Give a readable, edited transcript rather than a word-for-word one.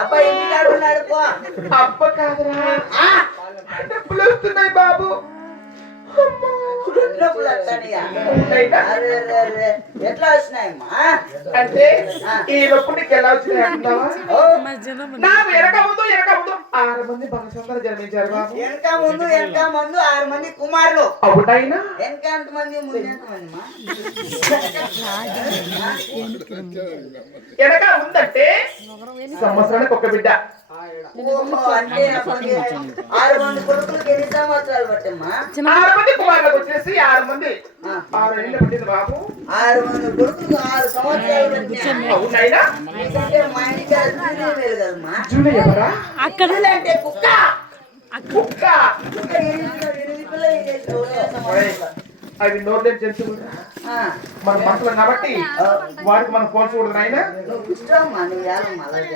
అబ్బాయి ఇంటికాడు ఉన్నాడు పో. అబ్బ కాదురా, డబ్బులు వస్తున్నాయి బాబు. డబ్బులు వస్తానయ్యా? అరే అరే అరే, ఎట్లా వచ్చినాయమ్మా? అంటే ఈ నొప్పి నీకు ఎలా వచ్చినాయి అంటున్నావా? నా వెనక ముందు 6 మంది భగవంతులు జన్మించారు బాబు. వెనక ముందు 6 మంది కుమారులు. అవునైనా వెనక ఎంత మంది, ముందు ఎంత మంది? వెనక ఉందంటే సంవత్సరానికి ఒక బిడ్డ. అంటే 6 మంది కొడుకులకి ఎన్ని సంవత్సరాలు పట్టమ్మా? 6 మంది కుమారులకు వచ్చేసి 6 మంది 6 ఏళ్ళు పట్టింది బాబు. 6 మంది కొడుకులు 6 సంవత్సరాలు పట్టినాయి. అవునైనా ఎందుకంటే మా ఇంటికి వేలు కదమ్మా. జూలై ఎవరా? అక్కడ అంటే కుక్క. కుక్క ఎనిమిది పిల్లలు చేసి అవి నోర్లేని జంతువులు మన మనుషులం కాబట్టి వాడికి మనం పోల్చకూడదు నాయన. నువ్వు ఇష్టం నువ్వు మళ్ళీ